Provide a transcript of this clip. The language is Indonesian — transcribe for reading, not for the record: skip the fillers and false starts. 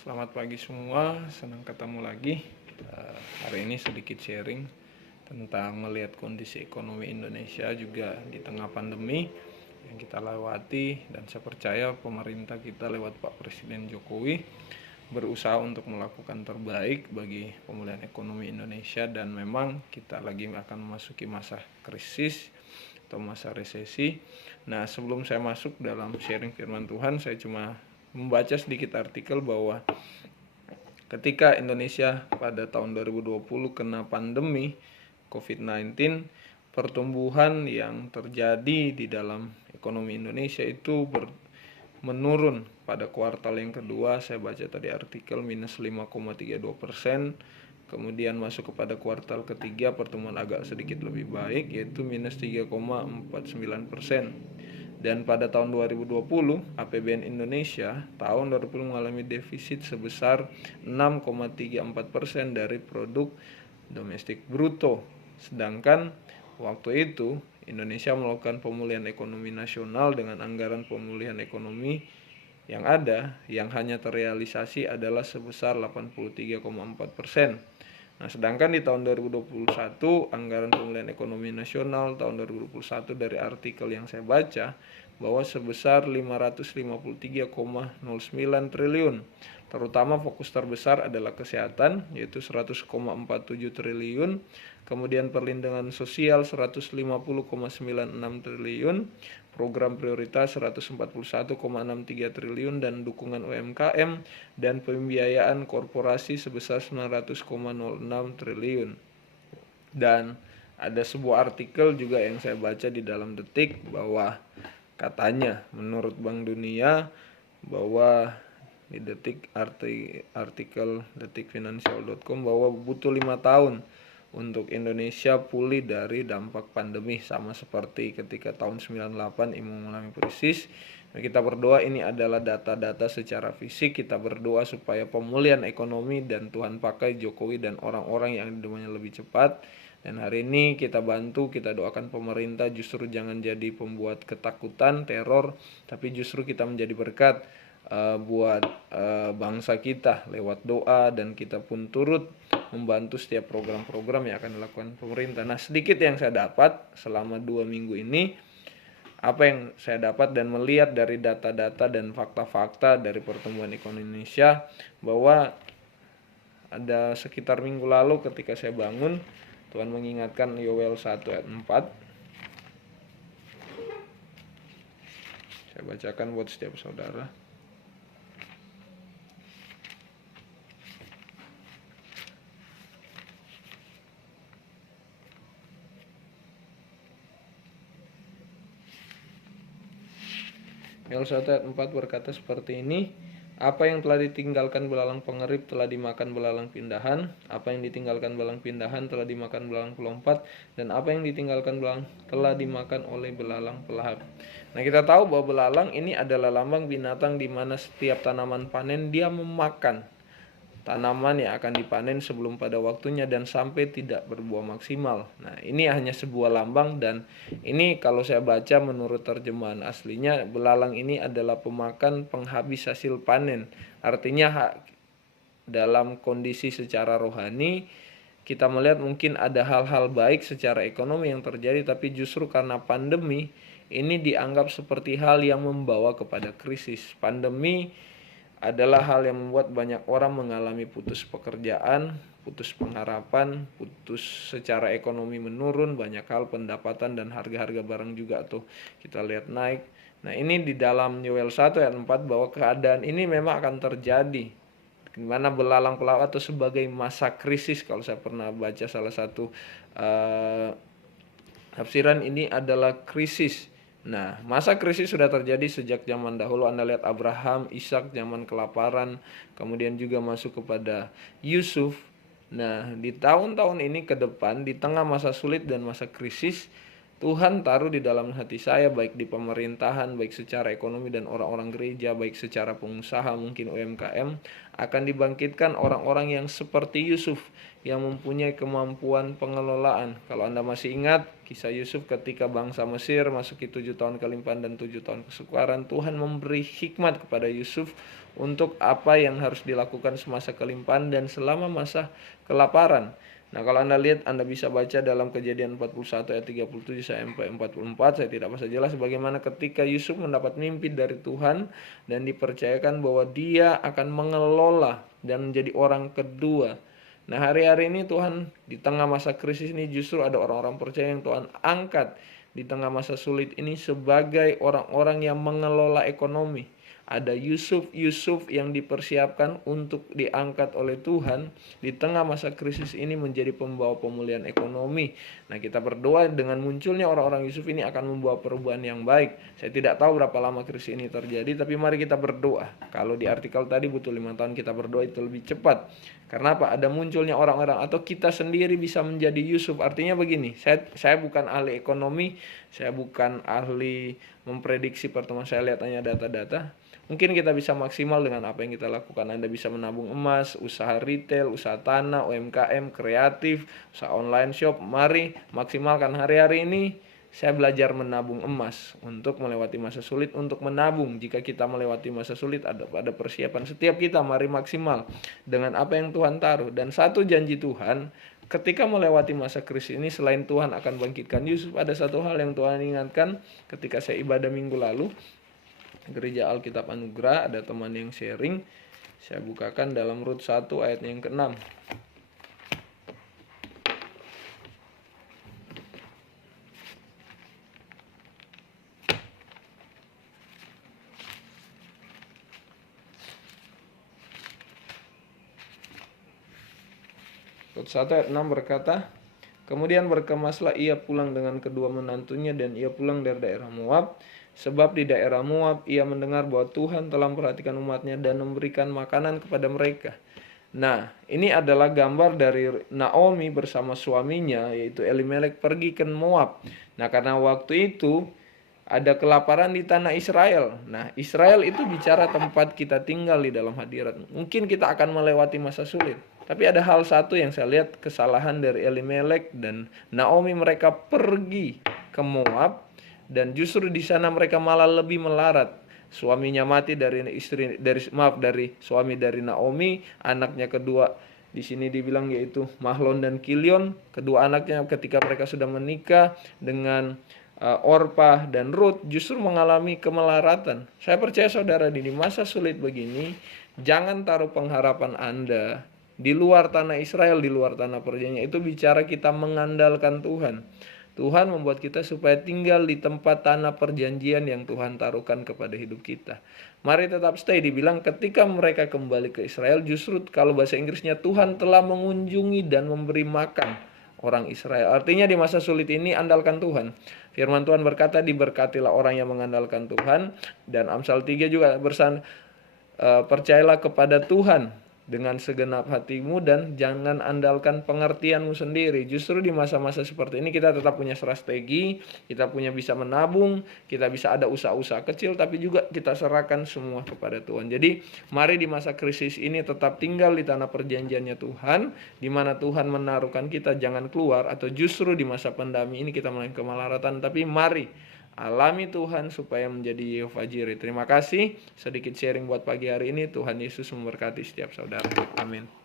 Selamat pagi semua, senang ketemu lagi. Hari ini sedikit sharing tentang melihat kondisi ekonomi Indonesia juga di tengah pandemi yang kita lewati, dan saya percaya pemerintah kita lewat Pak Presiden Jokowi berusaha untuk melakukan terbaik bagi pemulihan ekonomi Indonesia, dan memang kita lagi akan memasuki masa krisis atau masa resesi. Nah, sebelum saya masuk dalam sharing firman Tuhan, saya cuma membaca sedikit artikel bahwa ketika Indonesia pada tahun 2020 kena pandemi COVID-19, pertumbuhan yang terjadi di dalam ekonomi Indonesia itu menurun pada kuartal yang kedua. Saya baca tadi artikel minus 5,32%. Kemudian masuk kepada kuartal ketiga, pertumbuhan agak sedikit lebih baik, yaitu minus 3,49%. Dan pada tahun 2020, APBN Indonesia tahun 2020 mengalami defisit sebesar 6,34% dari produk domestik bruto. Sedangkan waktu itu Indonesia melakukan pemulihan ekonomi nasional dengan anggaran pemulihan ekonomi yang ada yang hanya terrealisasi adalah sebesar 83,4%. Nah, sedangkan di tahun 2021 anggaran pemulihan ekonomi nasional tahun 2021 dari artikel yang saya baca bahwa sebesar 553,09 triliun. Terutama fokus terbesar adalah kesehatan yaitu 100,47 triliun, kemudian perlindungan sosial 150,96 triliun, program prioritas 141,63 triliun, dan dukungan UMKM dan pembiayaan korporasi sebesar 900,06 triliun. Dan ada sebuah artikel juga yang saya baca di dalam Detik bahwa katanya menurut Bank Dunia bahwa di Detik artikel detikfinancial.com bahwa butuh 5 tahun untuk Indonesia pulih dari dampak pandemi, sama seperti ketika tahun 98 mengalami krisis. Kita berdoa ini adalah data-data secara fisik. Kita berdoa supaya pemulihan ekonomi dan Tuhan pakai Jokowi dan orang-orang yang hidupnya lebih cepat. Dan hari ini kita bantu, kita doakan pemerintah justru jangan jadi pembuat ketakutan, teror, tapi justru kita menjadi berkat buat bangsa kita lewat doa, dan kita pun turut membantu setiap program-program yang akan dilakukan pemerintah. Nah, sedikit yang saya dapat selama 2 minggu ini, apa yang saya dapat dan melihat dari data-data dan fakta-fakta dari pertumbuhan ekonomi Indonesia, bahwa ada sekitar minggu lalu ketika saya bangun, Tuhan mengingatkan Yoel 1 ayat 4. Saya bacakan buat setiap saudara. Yoel 1 ayat 4 berkata seperti ini: apa yang telah ditinggalkan belalang pengerip telah dimakan belalang pindahan, apa yang ditinggalkan belalang pindahan telah dimakan belalang pelompat, dan apa yang ditinggalkan belalang telah dimakan oleh belalang pelahap. Nah, kita tahu bahwa belalang ini adalah lambang binatang di mana setiap tanaman panen dia memakan tanaman yang akan dipanen sebelum pada waktunya dan sampai tidak berbuah maksimal. Nah, ini hanya sebuah lambang, dan ini kalau saya baca menurut terjemahan aslinya, belalang ini adalah pemakan penghabis hasil panen. Artinya dalam kondisi secara rohani kita melihat mungkin ada hal-hal baik secara ekonomi yang terjadi, tapi justru karena pandemi ini dianggap seperti hal yang membawa kepada krisis. Pandemi adalah hal yang membuat banyak orang mengalami putus pekerjaan, putus pengharapan, putus secara ekonomi menurun, banyak hal pendapatan dan harga-harga barang juga tuh kita lihat naik. Nah, ini di dalam Yoel 1 ayat 4 bahwa keadaan ini memang akan terjadi, di mana belalang pelawak atau sebagai masa krisis. Kalau saya pernah baca salah satu tafsiran, ini adalah krisis. Nah, masa krisis sudah terjadi sejak zaman dahulu. Anda lihat Abraham, Ishak zaman kelaparan, kemudian juga masuk kepada Yusuf. Nah, di tahun-tahun ini ke depan, di tengah masa sulit dan masa krisis, Tuhan taruh di dalam hati saya, baik di pemerintahan, baik secara ekonomi dan orang-orang gereja, baik secara pengusaha, mungkin UMKM, akan dibangkitkan orang-orang yang seperti Yusuf, yang mempunyai kemampuan pengelolaan. Kalau Anda masih ingat kisah Yusuf ketika bangsa Mesir masuki 7 tahun kelimpahan dan 7 tahun kesukaran, Tuhan memberi hikmat kepada Yusuf untuk apa yang harus dilakukan semasa kelimpahan dan selama masa kelaparan. Nah, kalau Anda lihat, Anda bisa baca dalam Kejadian 41 ayat 37 sampai 44. Saya tidak bisa jelas bagaimana ketika Yusuf mendapat mimpi dari Tuhan dan dipercayakan bahwa dia akan mengelola dan menjadi orang kedua. Nah, hari-hari ini Tuhan di tengah masa krisis ini justru ada orang-orang percaya yang Tuhan angkat di tengah masa sulit ini sebagai orang-orang yang mengelola ekonomi. Ada Yusuf yang dipersiapkan untuk diangkat oleh Tuhan di tengah masa krisis ini menjadi pembawa pemulihan ekonomi. Nah, kita berdoa dengan munculnya orang-orang Yusuf ini akan membawa perubahan yang baik. Saya tidak tahu berapa lama krisis ini terjadi, tapi mari kita berdoa. Kalau di artikel tadi butuh 5 tahun, kita berdoa itu lebih cepat. Karena apa? Ada munculnya orang-orang atau kita sendiri bisa menjadi Yusuf. Artinya begini, saya bukan ahli ekonomi, saya bukan ahli memprediksi pertemuan, saya lihat hanya data-data. Mungkin kita bisa maksimal dengan apa yang kita lakukan. Anda bisa menabung emas, usaha retail, usaha tanah, UMKM, kreatif, usaha online shop. Mari maksimalkan. Hari-hari ini saya belajar menabung emas untuk melewati masa sulit, untuk menabung. Jika kita melewati masa sulit, ada persiapan. Setiap kita mari maksimal dengan apa yang Tuhan taruh. Dan satu janji Tuhan, ketika melewati masa krisis ini, selain Tuhan akan bangkitkan Yusuf, ada satu hal yang Tuhan ingatkan ketika saya ibadah minggu lalu. Gereja Alkitab Anugerah, ada teman yang sharing. Saya bukakan dalam Rut 1 ayat yang ke-6. Rut 1 ayat 6 berkata, kemudian berkemaslah ia pulang dengan kedua menantunya dan ia pulang dari daerah Moab. Sebab di daerah Moab ia mendengar bahwa Tuhan telah memperhatikan umatnya dan memberikan makanan kepada mereka. Nah, ini adalah gambar dari Naomi bersama suaminya yaitu Elimelek pergi ke Moab. Nah, karena waktu itu ada kelaparan di tanah Israel. Nah, Israel itu bicara tempat kita tinggal di dalam hadirat. Mungkin kita akan melewati masa sulit. Tapi ada hal satu yang saya lihat, kesalahan dari Elimelek dan Naomi, mereka pergi ke Moab. Dan justru di sana mereka malah lebih melarat. Suaminya mati dari suami dari Naomi, anaknya kedua di sini dibilang yaitu Mahlon dan Kilion. Kedua anaknya ketika mereka sudah menikah dengan Orpah dan Ruth justru mengalami kemelaratan. Saya percaya saudara di masa sulit begini, jangan taruh pengharapan Anda di luar tanah Israel, di luar tanah perjanjian. Itu bicara kita mengandalkan Tuhan. Tuhan membuat kita supaya tinggal di tempat tanah perjanjian yang Tuhan taruhkan kepada hidup kita. Mari tetap stay. Dibilang ketika mereka kembali ke Israel, justru kalau bahasa Inggrisnya Tuhan telah mengunjungi dan memberi makan orang Israel. Artinya di masa sulit ini andalkan Tuhan. Firman Tuhan berkata, diberkatilah orang yang mengandalkan Tuhan. Dan Amsal 3 juga percayalah kepada Tuhan dengan segenap hatimu dan jangan andalkan pengertianmu sendiri. Justru di masa-masa seperti ini kita tetap punya strategi, kita punya bisa menabung, kita bisa ada usaha-usaha kecil, tapi juga kita serahkan semua kepada Tuhan. Jadi mari di masa krisis ini tetap tinggal di tanah perjanjiannya Tuhan, di mana Tuhan menaruhkan kita, jangan keluar. Atau justru di masa pandemi ini kita mengalami kemelaratan, tapi mari alami Tuhan supaya menjadi Yehova Jireh. Terima kasih. Sedikit sharing buat pagi hari ini. Tuhan Yesus memberkati setiap saudara. Amin.